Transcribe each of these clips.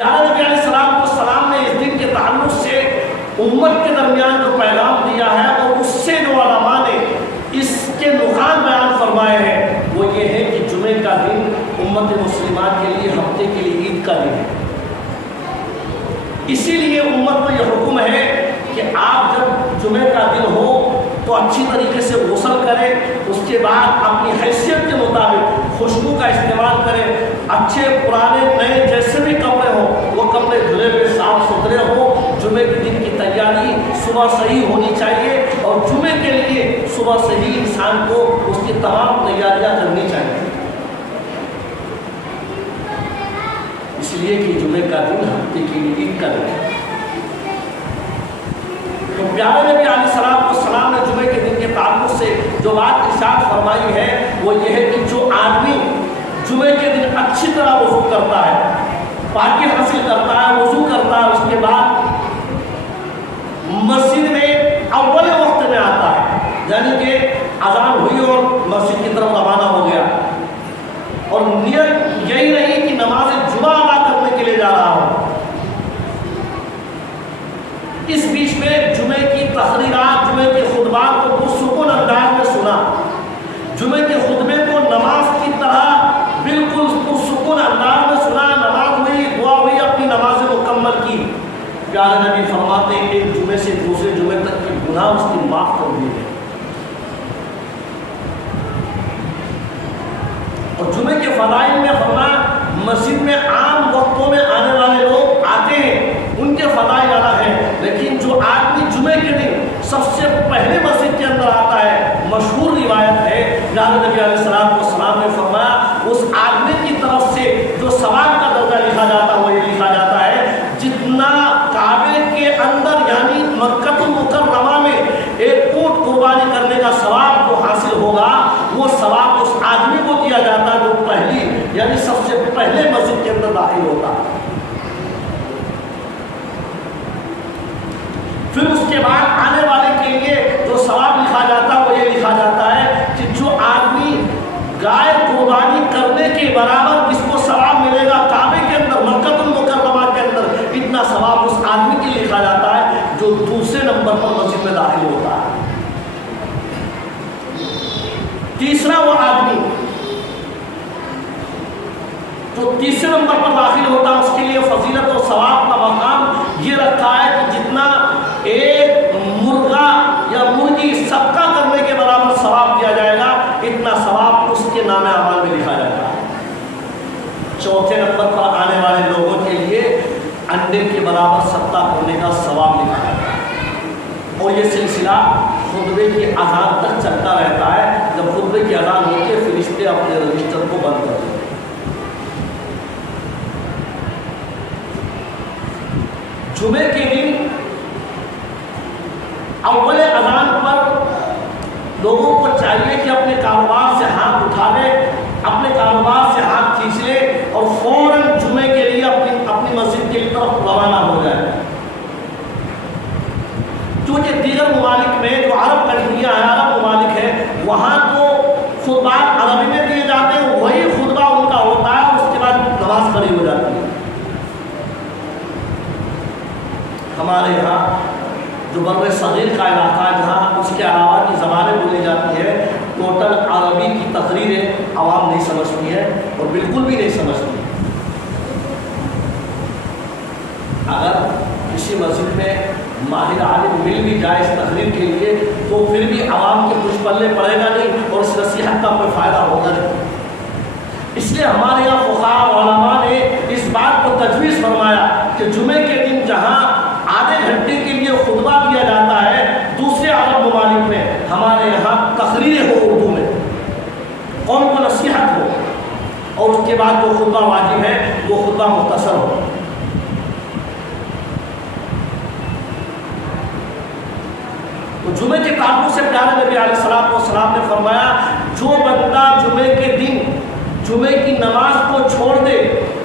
نبی علیہ السلام نے اس دن کے تعلق سے امت کے درمیان جو پیغام دیا ہے اور اس سے جو علماء نے اس کے نقصان بیان فرمائے ہیں وہ یہ ہے کہ جمعے کا دن امت مسلمان کے لیے ہفتے کے لیے عید کا دن ہے. اسی لیے امت کو یہ حکم ہے کہ آپ جب جمعے کا دن ہو تو اچھی طریقے سے غسل کریں, اس کے بعد اپنی حیثیت کے مطابق خوشبو کا استعمال کریں, اچھے پرانے نئے جیسے بھی کپڑے ہوں وہ کپڑے دھلے ہوئے صاف ستھرے ہوں. جمعے کے دن کی تیاری صبح صحیح ہونی چاہیے اور جمعے کے لیے صبح صحیح انسان کو اس کی تمام تیاریاں کرنی چاہیے, اس لیے کہ جمعے کا دن ہفتے کے لیے عید کا دن ہے. تو پیارے نبی علیہ السلام نے جمعے کے دن کے تعلق سے جو بات ارشاد فرمائی ہے وہ یہ ہے کہ جو آدمی جمعے کے دن اچھی طرح وضو کرتا ہے, پاکی حاصل کرتا ہے, وضو کرتا ہے, اس کے بعد مسجد میں اول وقت میں آتا ہے, یعنی کہ اذان ہوئی اور مسجد کی طرف روانہ ہو گیا اور نیت یہی رہی کہ نماز جمعہ ادا کرنے کے لیے جا رہا ہوں. اس بیچ میں جمعے کی تقریرات, جمعے کے خطبات کو پرسکون انداز میں سنا, جمعے کے خطبے کو نماز کی طرح بالکل پرسکون انداز میں سنا, نماز ہوئی, دعا ہوئی, اپنی نماز مکمل کی. پیارے نبی فرماتے ہیں ایک جمعے سے دوسرے جمعے تک کے گناہ اس کی معاف کر دیے گئے. اور جمعے کے فضائل میں فرمایا مسجد میں عام وقتوں میں آنے والے لوگ آتے ہیں, ان کے فضائل الگ ہیں, لیکن جو آدمی جمعے کے دن سب سے پہلے مسجد کے اندر آتا ہے, مشہور روایت ہے پیارے نبی علیہ السلام نے فرمایا اس آدمی کی طرف سے جو ثواب کا درجہ لکھا جاتا ہے وہ یہ لکھا جاتا ہے جتنا کعبے کے اندر یعنی مکہ المکرمہ میں ایک اونٹ قربانی کرنے کا ثواب جو حاصل ہوگا وہ ثواب اس آدمی کو دیا جاتا ہے جو پہلی یعنی سب سے پہلے مسجد کے اندر داخل ہوتا ہے. پھر اس کے بعد آنے والے کے لیے جو ثواب لکھا جاتا ہے وہ یہ لکھا جاتا ہے کہ جو آدمی گائے قربانی کرنے کے برابر جس کو ثواب ملے گا کعبے کے اندر مکہ المکرمہ کے اندر, اتنا ثواب اس آدمی کے لیے لکھا جاتا ہے جو دوسرے نمبر پر مسجد میں داخل ہوتا ہے. تیسرا وہ آدمی جو تیسرے نمبر پر داخل ہوتا ہے اس کے لیے فضیلت اور ثواب کا مقام یہ رکھا ہے کہ جتنا ایک مرغا یا مرغی صدقہ کرنے کے برابر ثواب دیا جائے گا اتنا ثواب اس کے نام اعمال میں لکھا جاتا ہے. چوتھے نمبر پر آنے والے لوگوں کے لیے انڈے کے برابر صدقہ کرنے کا ثواب لکھا جاتا ہے اور یہ سلسلہ خطبے کی اذان تک چلتا رہتا ہے. جب خطبے کی اذان ہوتی ہے فرشتے اپنے رجسٹر کو بند کر دیتے ہیں. جمعے کے دن اول اذان پر لوگوں کو چاہیے کہ اپنے کاروبار سے ہاتھ اٹھا لے, اپنے کاروبار سے ہاتھ کھینچ لے اور فوراً جمعے کے لیے اپنی مسجد کی طرف روانہ ہو جائے. کیونکہ دیگر ممالک میں جو عرب کنٹریاں ہیں, عرب ممالک ہیں, وہاں تو خطبات عربی میں دیے جاتے ہیں, وہی خطبہ ان کا ہوتا ہے, اس کے بعد نماز کھڑی ہو جاتی ہے. ہمارے یہاں جو بر صغیر کا علاقہ ہے جہاں اس کے علاوہ کی زبانیں بولی جاتی ہے, ٹوٹل عربی کی تقریریں عوام نہیں سمجھتی ہے اور بالکل بھی نہیں سمجھتی. اگر کسی مسجد میں ماہر عالم مل بھی جائے اس تقریر کے لیے تو پھر بھی عوام کے کچھ پلے پڑے گا نہیں اور اس نصیحت کا کوئی فائدہ ہوگا نہیں. اس لیے ہمارے یہاں فقہاء اور علماء نے اس بات کو تجویز فرمایا کہ جمعے کے دن جہاں آدھے گھنٹے کے لیے خطبہ دیا جاتا ہے دوسرے عرب ممالک میں, ہمارے یہاں تقریریں ہو اردو میں, قوم کو نصیحت ہو اور اس کے بعد جو خطبہ واجب ہے وہ خطبہ مختصر ہو. تو جمعے کے تعلق سے پیارے نبی علیہ السلام نے فرمایا جو بندہ جمعے کے دن جمعے کی نماز کو چھوڑ دے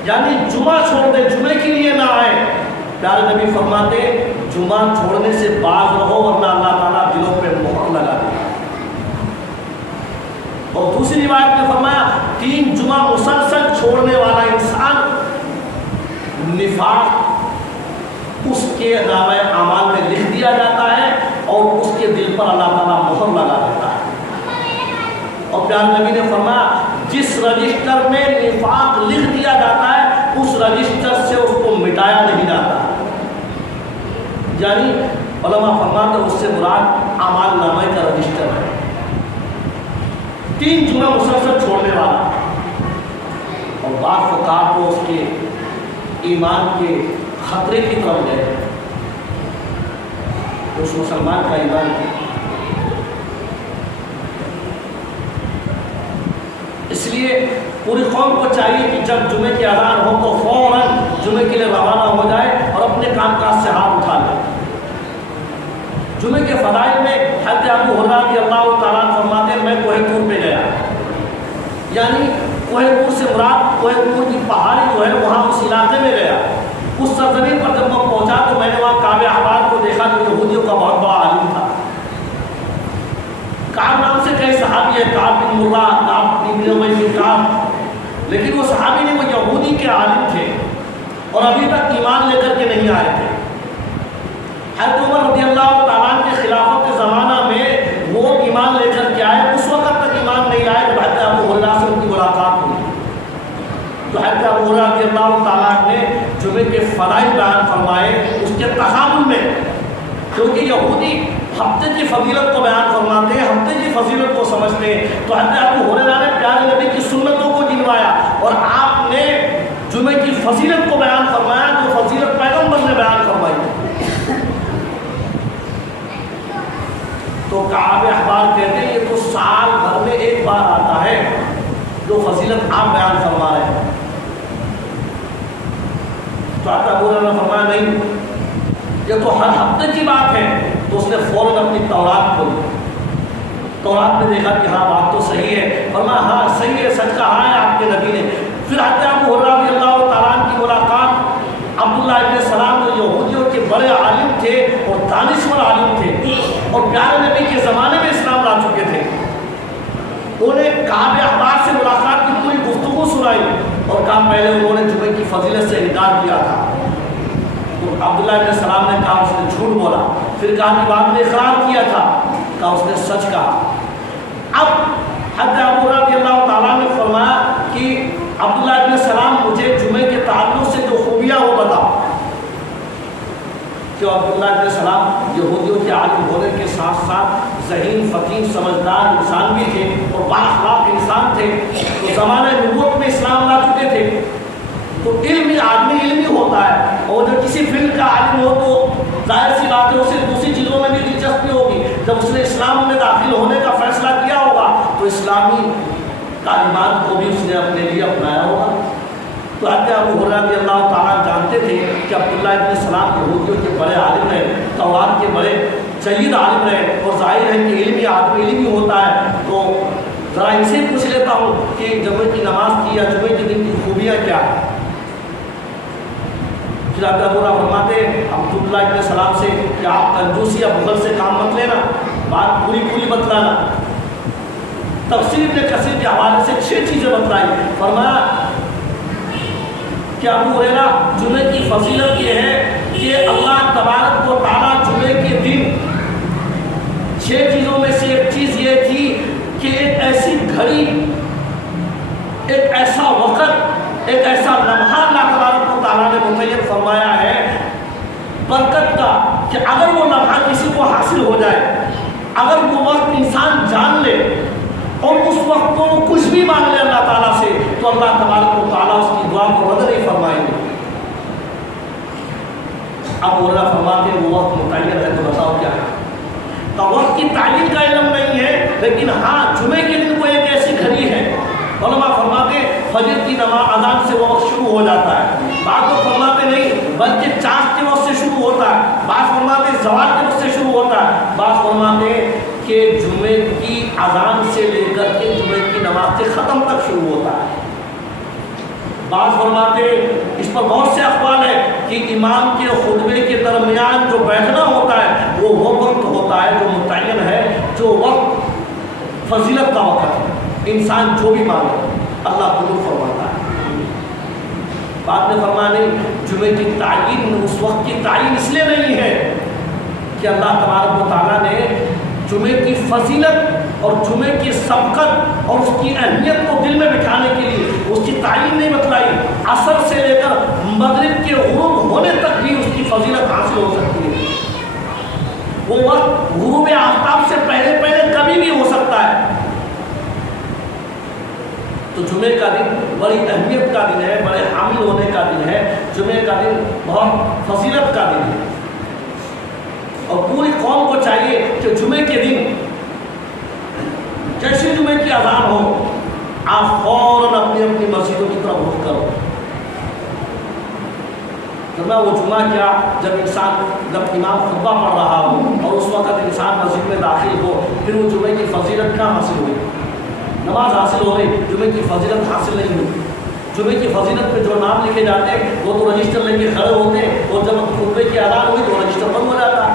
یعنی جمعہ چھوڑ دے, جمعے کے لیے نہ آئے, پیارے نبی فرماتے جمعہ چھوڑنے سے باز رہو ورنہ اللہ تعالیٰ دلوں پہ مہر لگا دے. اور دوسری روایت میں فرمایا 3 جمعہ مسلسل چھوڑنے والا انسان نفاق اس کے نامہ اعمال میں لکھ دیا جاتا ہے اور اس کے دل پر اللہ تعالیٰ مہر لگا دیتا ہے۔ اور پیارے نبی نے فرمایا جس رجسٹر میں نفاق لکھ دیا جاتا ہے اس رجسٹر سے اس کو مٹایا نہیں جاتا، یعنی علماء فرماتے ہیں اس سے مراد اعمال نامہ کا رجسٹر ہے۔ 3 جمعہ مسلسل چھوڑنے والا اور بعض فقہاء کو اس کے ایمان کے خطرے کی طرف گئے، اس مسلمان کا ایمان کی، اس لیے پوری قوم کو چاہیے کہ جب جمعے کی اذان ہو تو فوراً جمعے کے لیے روانہ ہو جائے اور اپنے کام کاج سے ہاتھ اٹھا لے۔ جمعے کے فضائل میں حضرت ابو ہریرہ رضی اللہ تعالیٰ عنہ فرماتے ہیں میں کوہ طور پہ گیا، یعنی کوہ طور سے مراد کوہ طور کی پہاڑی جو ہے وہاں اس علاقے میں گیا۔ اس سرزمین پر جب میں پہنچا تو میں نے وہاں کعب احبار کو دیکھا جو یہودیوں کا بہت بڑا عالم تھا۔ کعب نام سے کئی صحابی ہے، کعب بن مرہ، کعب بن ابی بن کعب، لیکن وہ صحابی نہیں، وہ یہودی کے عالم تھے اور ابھی تک ایمان لے کر کے نہیں آئے تھے۔ حضرت عمر رضی اللہ تعالیٰ عنہ کے خلافت کے زمانہ میں وہ ایمان لے کر کے آئے، اس وقت تک ایمان نہیں آئے جب حضرت ابو ہریرہ سے ان کی ملاقات ہوئی تو حضرت ابو ہریرہ رضی اللہ تعالیٰ عنہ نے جمعے کے فضائل بیان فرمائے اس کے تقابل میں، کیونکہ یہودی ہفتے کی فضیلت کو بیان فرماتے ہیں، ہفتے کی فضیلت کو سمجھتے ہیں، تو حضرت ابو ہریرہ نے پیارے نبی کی سنتوں کو گنوایا اور آپ نے جمعے کی فضیلت کو بیان فرمایا جو فضیلت پیغمبر نے بیان فرمائی۔ تو کعب احبار کہتے ہیں یہ تو سال بھر میں ایک بار آتا ہے جو فضیلت آپ بیان فرما رہے ہیں۔ تو حضرت ابو ہریرہ نے فرمایا نہیں، یہ تو ہر ہفتے کی بات ہے۔ تو اس نے فوراً اپنی تورات کھولی، تورات میں دیکھا کہ ہاں بات تو صحیح ہے، فرمایا ہاں صحیح ہے، سچ کہا ہے آپ کے نبی نے۔ پھر حضرت ابو ہریرہ رضی اللہ تعالیٰ عنہ کی ملاقات عبداللہ ابن سلام جو یہودیوں کے بڑے عالم تھے اور دانشور عالم تھے اور پیارے نبی کے زمانے میں اسلام لا چکے تھے، انہیں کعب احبار سے ملاقات کی پوری گفتگو سنائی اور کہا پہلے انہوں نے جمعے کی فضیلت سے انکار کیا تھا، تو عبداللہ ابن سلام نے کہا اس نے جھوٹ بولا، پھر کہا کہ بعد میں اقرار کیا تھا، کہا اس نے سچ کہا۔ اب حضرت ابو ہریرہ رضی اللہ تعالیٰ نے فرمایا کہ عبداللہ ابن سلام مجھے جمعے کے تعلق سے جو خوبیاں وہ بتاؤ، کہ عبداللہ ابن سلام یہودیوں کے عالم ہونے کے ساتھ ساتھ ذہین، فقیر، سمجھدار انسان بھی تھے اور بااخلاق انسان تھے، تو زمانہ نبوت میں اسلام لا چکے تھے، تو علمی آدمی علمی ہوتا ہے اور جب کسی فیلڈ کا عالم ہو تو ظاہر سی بات ہے اسے دوسری چیزوں میں بھی دلچسپی ہوگی۔ جب اس نے اسلام میں داخل ہونے کا فیصلہ کیا ہوگا تو اسلامی تعلیمات کو بھی اس نے اپنے لیے اپنایا ہوگا۔ تو حضرت ابو ہریرہ رضی اللہ تعالیٰ جانتے تھے کہ عبداللہ ابن سلام یہودیوں کے بڑے عالم ہیں، تورات کے بڑے جید عالم ہیں اور ظاہر ہے کہ علمی آدمی علمی ہوتا ہے، تو ذرا ان سے پوچھ لیتا ہوں کہ جمعے کی نماز کی یا جمعے کے دن کی خوبیاں کیا ہیں۔ پھر حضرت ابو ہریرہ فرماتے ہیں عبداللہ ابن سلام سے کہ آپ کنجوسی یا بخل سے کام مت لینا، بات پوری پوری بتلانا۔ تفسیر ابن کثیر کے حوالے سے 6 چیزیں بتلائی، فرمایا کہ ابو ہریرہ جمعے کی فضیلت یہ ہے کہ اللہ تبارک و تعالیٰ جمعے کے دن 6 چیزوں میں سے ایک چیز یہ تھی کہ ایک ایسی گھڑی، ایک ایسا وقت، ایک ایسا لمحہ اللہ تبارک و تعالیٰ نے متعین فرمایا ہے برکت کا کہ اگر وہ لمحہ کسی کو حاصل ہو جائے، اگر وہ وقت انسان جان لے اور اس وقت کو وہ کچھ بھی مانگ لے اللہ تعالیٰ سے تو اللہ تبارک و تعالیٰ اس کی دعا کو رد نہیں فرمائیں گے۔ اب ہریرہ فرماتے ہیں وہ وقت متعین ہے تو بتاؤ کیا ہے؟ تو وقت کی تعین کا علم نہیں ہے، لیکن ہاں جمعے کے دن کو ایک ایسی گھڑی ہے، علماء فرماتے ہیں فجر کی نماز اذان سے وہ وقت شروع ہو جاتا ہے، بعض لوگ فرماتے نہیں بلکہ چاند کے وقت سے شروع ہوتا ہے، بعض فرماتے ہیں زوال کے وقت سے شروع ہوتا ہے، بعض فرماتے ہیں کہ جمعے کی اذان سے لے کر کے جمعے کی نماز سے ختم تک شروع ہوتا ہے، بعض فرماتے ہیں اس پر بہت سے اقوال ہیں کہ امام کے خطبے کے درمیان جو بیٹھنا ہوتا ہے وہ وقت ہوتا ہے جو متعین ہے، جو وقت فضیلت کا وقت ہے، انسان جو بھی مانگے اللہ قبول فرماتا ہے۔ بعد میں فرمایا نہیں جمعے کی تعین اس وقت کی تعین اس لیے نہیں ہے کہ اللہ تبارک و تعالیٰ نے جمعے کی فضیلت اور جمعے کی سبقت اور اس کی اہمیت کو دل میں بٹھانے کے لیے اس کی تعین نہیں بتلائی. عصر سے لے کر مغرب کے غروب ہونے تک بھی اس کی فضیلت حاصل ہو سکتی ہے. وہ وقت غروب آفتاب سے پہلے پہلے کبھی بھی ہو سکتا ہے. تو جمعے کا دن بڑی اہمیت کا دن ہے, بڑے حامل ہونے کا دن ہے. جمعے کا دن بہت فضیلت کا دن ہے اور پوری قوم کو چاہیے کہ جمعے کے دن جیسے جمعے کی اذان ہو آپ فوراً اپنی اپنی مسجدوں کی طرف رخ کرو. ورنہ وہ جمعہ کیا جب امام خطبہ پڑھ رہا ہو اور اس وقت انسان مسجد میں داخل ہو, پھر وہ جمعے کی فضیلت کہاں حاصل ہوئی؟ نماز حاصل ہو گئی, جمعے کی فضیلت حاصل نہیں ہوئی. جمعے کی فضیلت پہ جو نام لکھے جاتے ہیں وہ تو رجسٹر لے کے کھڑے ہوتے ہیں, اور جب خطبے کی اذان ہوئی تو رجسٹر بند ہو جاتا ہے.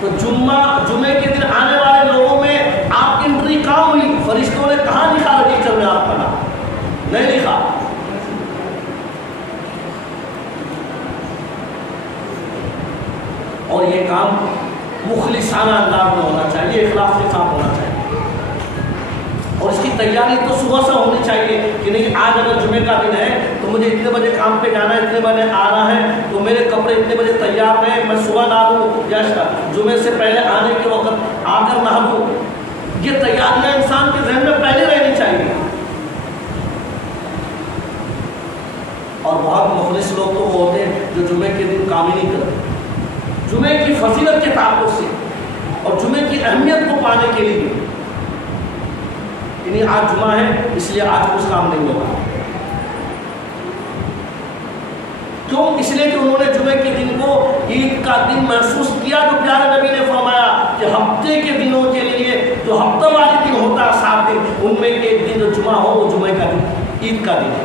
تو جمعے کے دن آنے والے لوگوں میں آپ کی انٹری کہاں ہوئی؟ فرشتوں نے کہاں لکھا رجسٹر میں آپ کا نام؟ نہیں لکھا. اور یہ کام مخلصانہ انداز میں ہونا چاہیے, اخلاص کے ساتھ ہونا چاہیے. اور اس کی تیاری تو صبح سے ہونی چاہیے کہ نہیں آج اگر جمعے کا دن ہے تو مجھے اتنے بجے کام پہ جانا ہے, اتنے بجے آنا ہے, تو میرے کپڑے اتنے بجے تیار رہیں, میں صبح نہا لوں یا جمعے سے پہلے آنے کے وقت آ کر نہا لوں. یہ تیاریاں انسان کے ذہن میں پہلے رہنی چاہیے. اور بہت مخلص لوگ تو وہ ہوتے ہیں جو جمعے کے دن کام ہی نہیں کرتے. جمعے کی فضیلت کے تعلق سے اور جمعے کی اہمیت کو پانے کے لیے یعنی آج جمعہ ہے اس لیے آج کچھ کام نہیں ہوگا. کیوں؟ اس لیے کہ انہوں نے جمعے کے دن کو عید کا دن محسوس کیا. جو پیارے نبی نے فرمایا کہ ہفتے کے دنوں کے لیے جو ہفتہ والے دن ہوتا ہے 7 دن, ان میں ایک دن جو جمعہ ہو وہ جمعے کا دن, عید کا دن ہے.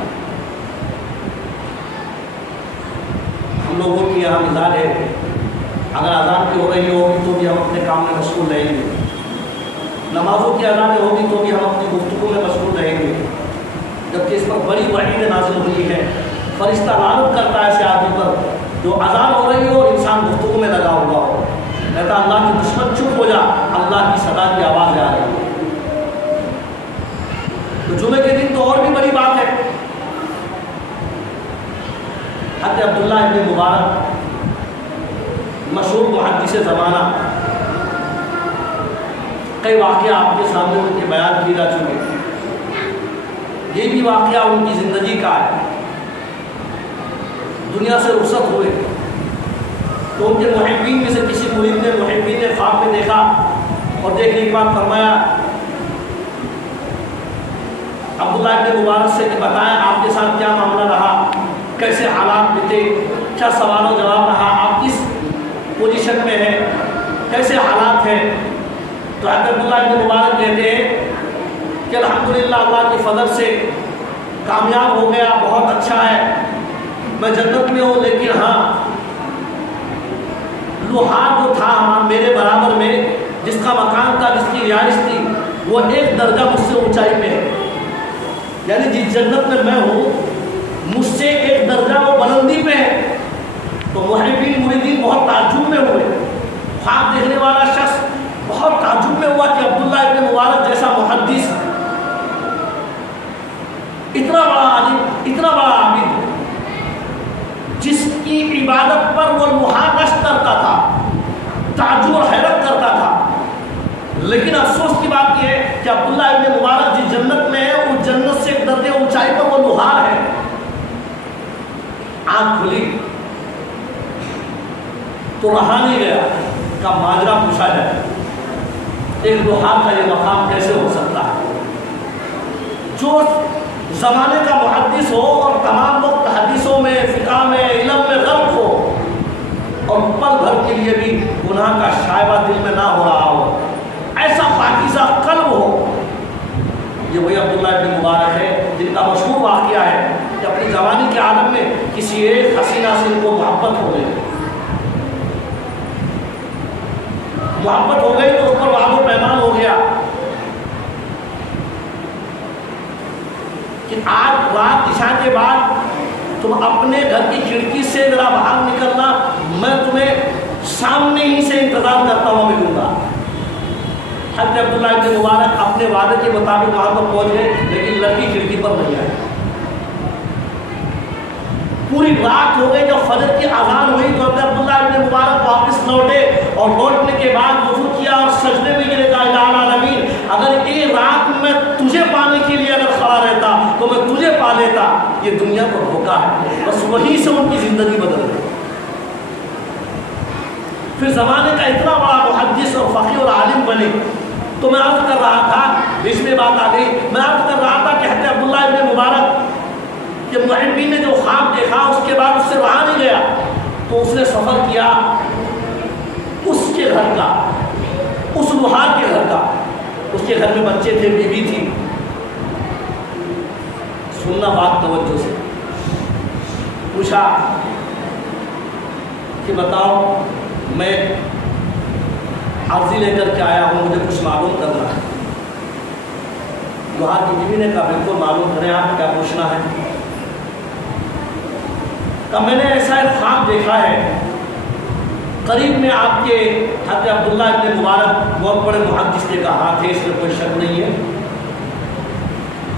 ہم لوگوں کی یہاں مزاج ہے اگر اذان کی ہو رہی ہوگی تو بھی ہم اپنے کام میں مشغول رہیں گے, نمازوں کی اذانیں ہوگی تو بھی ہم اپنی گفتگو میں مشغول رہیں گے. جبکہ اس پر بڑی وعید نازل ہوئی ہے. فرشتہ لعنت کرتا ہے ایسے آدمی پر جو اذان ہو رہی ہو اور انسان گفتگو میں لگا ہوا ہو, کہتا اللہ کی دشمن چپ ہو جا, اللہ کی صدا کی آواز آ رہی ہے. تو جمعے کے دن تو اور بھی بڑی بات ہے. حضرت عبداللہ ابن مبارک مشہور محدث زمانہ, کئی واقعہ آپ کے سامنے ان کے بیان کیے جا چکے ہیں. یہ بھی واقعہ ان کی زندگی کا ہے. دنیا سے رخصت ہوئے تو ان کے محبین میں سے کسی مرید نے محبین نے خواب میں دیکھا اور دیکھنے کے بعد فرمایا عبداللہ ابن مبارک سے کہ بتائیں آپ کے ساتھ کیا معاملہ رہا, کیسے حالات بیتے, کیا سوال و جواب رہا, آپ کس پوزیشن میں ہیں, کیسے حالات ہیں. تو حضرت عبداللہ ابن مبارک کہتے ہیں کہ الحمدللہ اللہ کے فضل سے کامیاب ہو گیا, بہت اچھا ہے, میں جنت میں ہوں. لیکن ہاں لوہار جو تھا میرے برابر میں, جس کا مکان تھا, جس کی رہائش تھی, وہ ایک درجہ مجھ سے اونچائی پہ ہے. یعنی جس جنت میں میں ہوں مجھ سے ایک درجہ وہ بلندی پہ ہے. تو محبین مریدین بہت تعجب میں ہوئے. خواب دیکھنے والا شخص بہت تعجب میں ہوا کہ عبداللہ ابن مبارک جیسا محدث, اتنا بڑا عالم, اتنا بڑا عابد, جس کی عبادت پر وہ محاکش کرتا تھا, تعجب اور حیرت کرتا تھا. لیکن افسوس کی بات یہ ہے کہ عبداللہ ابن مبارک جس جنت میں ہے اس جنت سے ایک درجے اونچائی پر وہ لوہار ہے. آنکھ کھلی تو رہا نہیں گیا, کا ماجرا پوچھا جائے ایک لوہار کا یہ مقام کیسے ہو سکتا ہے. جو زمانے کا محدث ہو اور تمام وقت حدیثوں میں, فقہ میں, علم میں غرق ہو, اور پل بھر کے لیے بھی گناہ کا شائبہ دل میں نہ ہو رہا ہو, ایسا پاکیزہ قلب ہو, یہ وہی عبداللہ ابن مبارک ہے جن کا مشہور واقعہ ہے کہ اپنی جوانی کے عالم میں کسی ایک حسینہ سے ان کو محبت ہو گئی. محبت ہو گئی تو اس پر وعد و پیمان ہو گیا کہ آج رات عشاء کے بعد تم اپنے گھر کی کھڑکی سے ذرا باہر نکلنا، میں تمہیں سامنے ہی سے انتظار کرتا ہوا ملوں گا۔ حضرت عبداللہ ابن مبارک اپنے وعدے کے مطابق وہاں پر پہنچ گئے، لیکن لڑکی کھڑکی پر نہیں آئی۔ پوری رات ہو گئی، جب فجر کی اذان ہوئی تو حضرت عبداللہ ابن مبارک واپس لوٹے، اور لوٹنے کے بعد وضو کیا اور سجدے میں گرے، کہا الہ العالمین اگر یہ رات میں تجھے پانے کے لیے اگر کھڑا رہتا تو میں تجھے پا لیتا، یہ دنیا کو دھوکا ہے۔ بس وہیں سے ان کی زندگی بدل گئی۔ پھر زمانے کا اتنا بڑا محدث اور فقیہ اور عالم بنے۔ تو میں عرض کر رہا تھا، بیچ میں بات آ گئی، میں عرض کر رہا تھا کہ حضرت عبداللہ ابن مبارک کہ محبین نے جو خواب دیکھا اس کے بعد اس سے رہا نہیں گیا، تو اس نے سفر کیا اس کے گھر کا، اس لوہار کے گھر کا۔ اس کے گھر میں بچے تھے، بیوی تھی۔ سننا بات توجہ سے، پوچھا کہ بتاؤ میں عرضی لے کر کے آیا ہوں، مجھے کچھ معلوم کرنا ہے۔ لوہار کی بیوی نے کہا بالکل معلوم کریں، آپ کو کیا پوچھنا ہے؟ کہ میں نے ایسا ایک خواب دیکھا ہے، قریب میں آپ کے حضرت عبداللہ ابن مبارک بہت بڑے محدث کے ہاتھ ہے، اس میں کوئی شک نہیں ہے،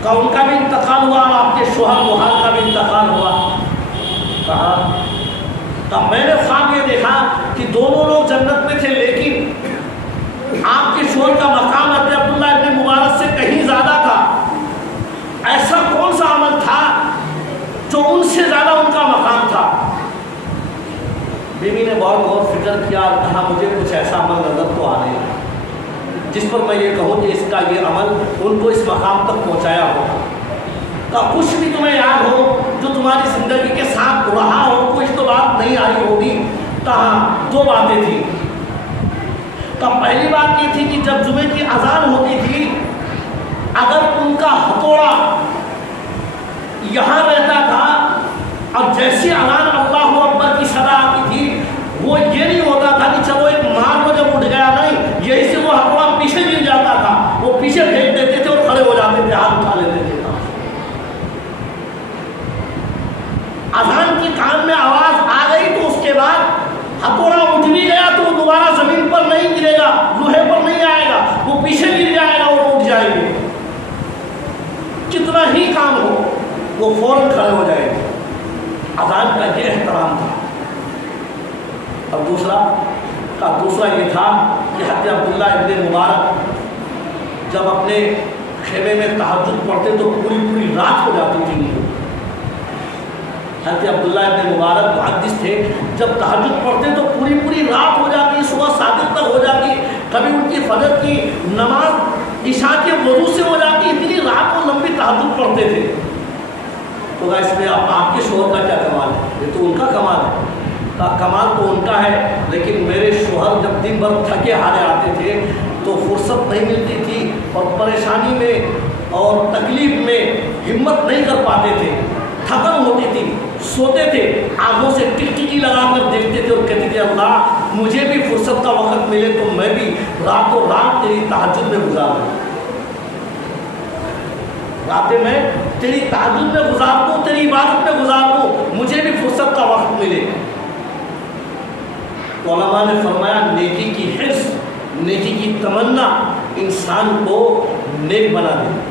کہ ان کا بھی انتقال ہوا اور آپ کے شوہر لوہار کا بھی انتقال ہوا۔ کہا کہ میں نے خواب یہ دیکھا کہ دونوں لوگ جنت میں تھے، لیکن آپ کے شوہر کا مقام حضرت عبداللہ ابن مبارک سے کہیں زیادہ تھا۔ ایسا کون سا عمل تھا جو ان سے زیادہ ان کا مقام تھا؟ بیوی نے بہت غور فکر کیا اور کہا مجھے کچھ ایسا عمل نظر تو آ نہیں ہے جس پر میں یہ کہوں کہ اس کا یہ عمل ان کو اس مقام تک پہنچایا ہو۔ کہ کچھ بھی تمہیں یاد ہو جو تمہاری زندگی کے ساتھ رہا ہو، کچھ تو بات نہیں آئی ہوگی۔ کہاں دو باتیں تھیں۔ کہ پہلی بات یہ تھی کہ جب جمعے کی اذان ہوتی تھی، اگر ان کا ہتھوڑا یہاں رہتا تھا اور جیسی اذان اللہ اکبر کی صدا آتی تھی، وہ یہ نہیں ہوتا تھا کہ چلو ایک مار کو جب اٹھ گیا، نہیں، یہی سے وہ ہتھوڑا پیچھے گر جاتا تھا، وہ پیچھے پھینک دیتے تھے اور کھڑے ہو جاتے تھے، ہاتھ اٹھا لیتے تھے۔ اذان کی کان میں آواز آ گئی تو اس کے بعد ہتھوڑا اٹھ بھی گیا تو وہ دوبارہ زمین پر نہیں گرے گا، لوہے پر نہیں آئے گا، وہ پیچھے گر جائے گا اور اٹھ جائے گی۔ کتنا ہی کام ہو وہ فوراً کھڑے ہو جائے گے۔ اذان کا یہ احترام تھا۔ اور دوسرا یہ تھا کہ حضرت عبداللہ ابن مبارک جب اپنے خیمے میں تہجد پڑھتے تو پوری رات ہو جاتی تھی۔ حضرت عبداللہ ابن مبارک محدث تھے، جب تہجد پڑھتے تو پوری رات ہو جاتی، صبح صادق تک ہو جاتی، کبھی ان کی فجر کی نماز عشاء کے وضو سے ہو جاتی، اتنی رات کو لمبی تہجد پڑھتے تھے۔ تو اس میں آپ کے شوہر کا کیا کمال ہے؟ یہ تو ان کا کمال ہے۔ کمال تو ان کا ہے، لیکن میرے شوہر جب دن بھر تھکے ہارے آتے تھے تو فرصت نہیں ملتی تھی، اور پریشانی میں اور تکلیف میں ہمت نہیں کر پاتے تھے، تھکن ہوتی تھی، سوتے تھے، آنکھوں سے ٹکٹکی لگا کر دیکھتے تھے اور کہتے تھے اللہ مجھے بھی فرصت کا وقت ملے تو میں بھی راتوں رات تیری تہجد میں گزار دوں، راتیں میں تیری تہجد میں گزار دوں، تیری عبادت میں گزار دوں، مجھے بھی فرصت کا وقت ملے۔ علماء نے فرمایا نیکی کی حرص، نیکی کی تمنا انسان کو نیک بنا دے۔